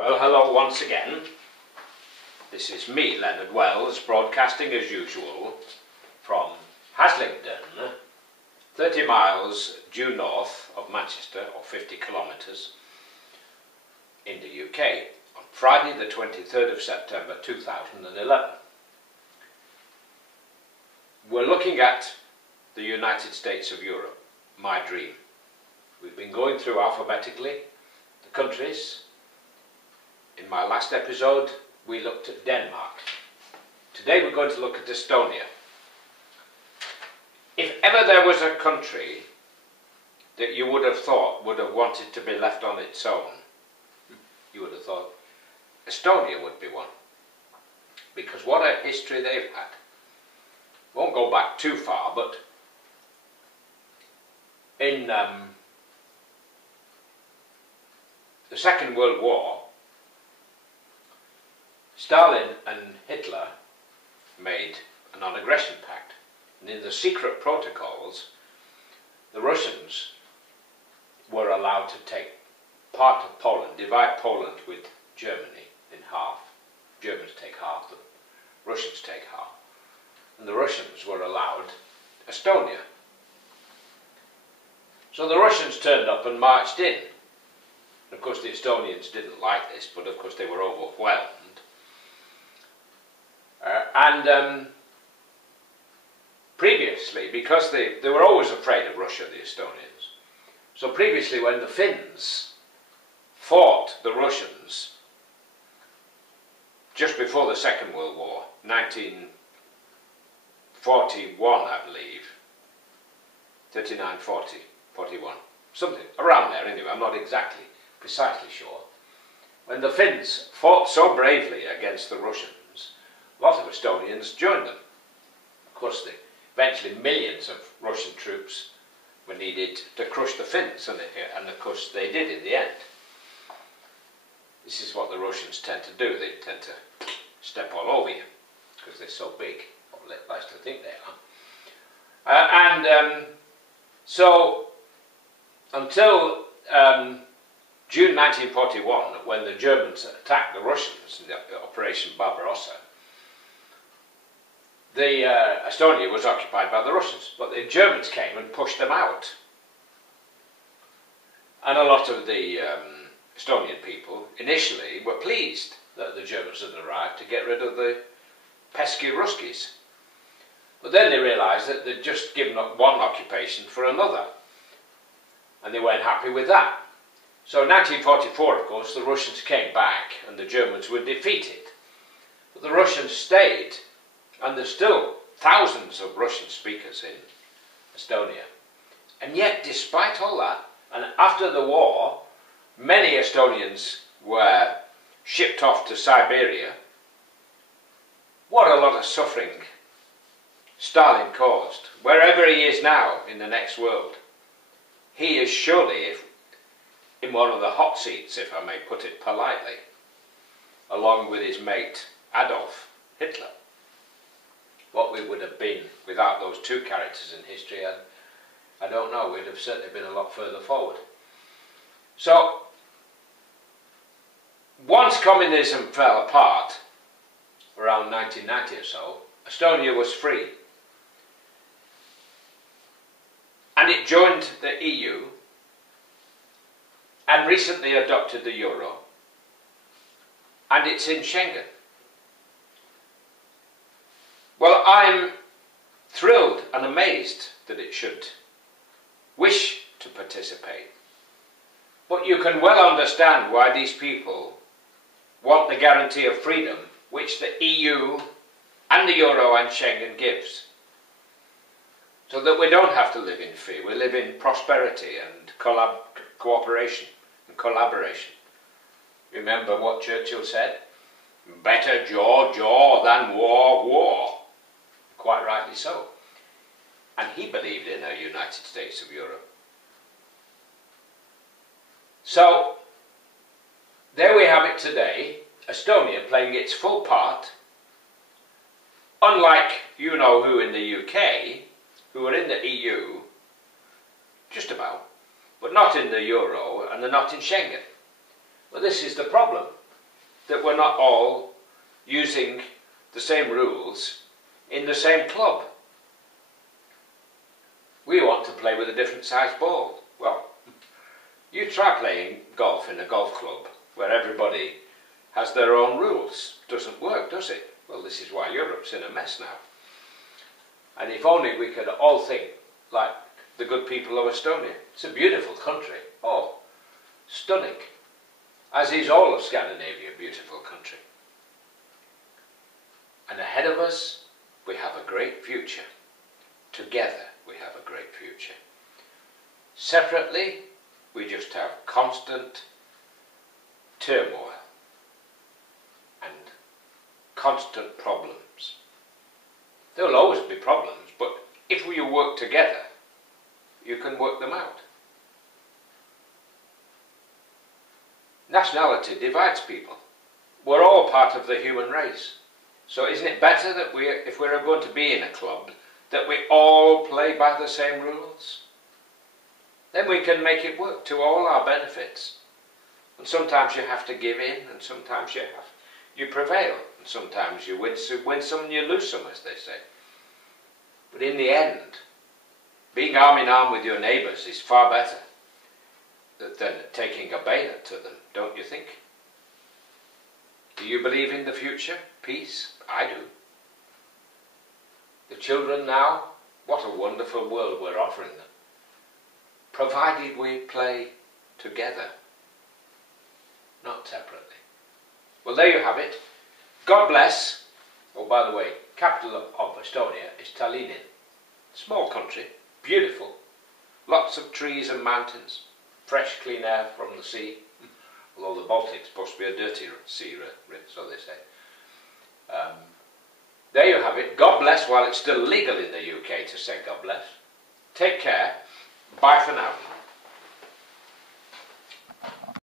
Well, hello once again. This is me, Leonard Wells, broadcasting as usual from HASLINGDEN, 30 miles due north of Manchester, or 50 kilometres, in the UK, on Friday the 23rd of September 2011. We're looking at the United States of Europe, my dream. We've been going through alphabetically the countries. In my last episode, we looked at Denmark. Today we're going to look at Estonia. If ever there was a country that you would have thought would have wanted to be left on its own, you would have thought Estonia would be one. Because what a history they've had. Won't go back too far, but in the Second World War, Stalin and Hitler made a non-aggression pact, and in the secret protocols the Russians were allowed to take part of Poland, divide Poland with Germany in half. Germans take half, the Russians take half, and the Russians were allowed Estonia. So the Russians turned up and marched in. Of course the Estonians didn't like this, but of course they were overwhelmed. Previously, because they were always afraid of Russia, the Estonians, so previously when the Finns fought the Russians, just before the Second World War, 1941 I believe, 39, 40, 41, something around there anyway, I'm not exactly, precisely sure. When the Finns fought so bravely against the Russians, a lot of Estonians joined them. Of course, eventually millions of Russian troops were needed to crush the Finns, and of course they did in the end. This is what the Russians tend to do. They tend to step all over you because they're so big, or likes to think they are. So until June 1941, when the Germans attacked the Russians in the Operation Barbarossa, Estonia was occupied by the Russians, but the Germans came and pushed them out. And a lot of the Estonian people initially were pleased that the Germans had arrived to get rid of the pesky Ruskies. But then they realised that they'd just given up one occupation for another, and they weren't happy with that. So in 1944, of course, the Russians came back and the Germans were defeated. But the Russians stayed, and there's still thousands of Russian speakers in Estonia. And yet, despite all that, and after the war, many Estonians were shipped off to Siberia. What a lot of suffering Stalin caused, wherever he is now in the next world. He is surely in one of the hot seats, if I may put it politely, along with his mate Adolf Hitler. What we would have been without those two characters in history, I don't know, we'd have certainly been a lot further forward. So, once communism fell apart, around 1990 or so, Estonia was free. And it joined the EU, and recently adopted the euro, and it's in Schengen. Well, I'm thrilled and amazed that it should wish to participate. But you can well understand why these people want the guarantee of freedom which the EU and the euro and Schengen gives. So that we don't have to live in fear, we live in prosperity and cooperation and collaboration. Remember what Churchill said? Better jaw, jaw than war, war. Quite rightly so. And he believed in a United States of Europe. So, there we have it today, Estonia playing its full part, unlike you-know-who in the UK, who are in the EU, just about, but not in the euro, and they're not in Schengen. Well, this is the problem. that we're not all using the same rules in the same club. We want to play with a different size ball. Well, you try playing golf in a golf club where everybody has their own rules. Doesn't work, does it? Well, this is why Europe's in a mess now. And if only we could all think like the good people of Estonia. It's a beautiful country. Oh, stunning. As is all of Scandinavia, a beautiful country. And ahead of us, we have a great future. Together, we have a great future. Separately, we just have constant turmoil and constant problems. There will always be problems, but if we work together, you can work them out. Nationality divides people. We're all part of the human race. So isn't it better that if we're going to be in a club, that we all play by the same rules? Then we can make it work to all our benefits. And sometimes you have to give in, and sometimes you prevail, and sometimes you win some and you lose some, as they say. But in the end, being arm in arm with your neighbours is far better than taking a bayonet to them, don't you think? Do you believe in the future? Peace? I do. The children now, what a wonderful world we're offering them. Provided we play together, not separately. Well, there you have it. God bless. Oh, by the way, capital of Estonia is Tallinn. Small country, beautiful. Lots of trees and mountains. Fresh, clean air from the sea. Although the Baltic's supposed to be a dirty sea, so they say. There you have it. God bless while it's still legal in the UK to say God bless. Take care. Bye for now.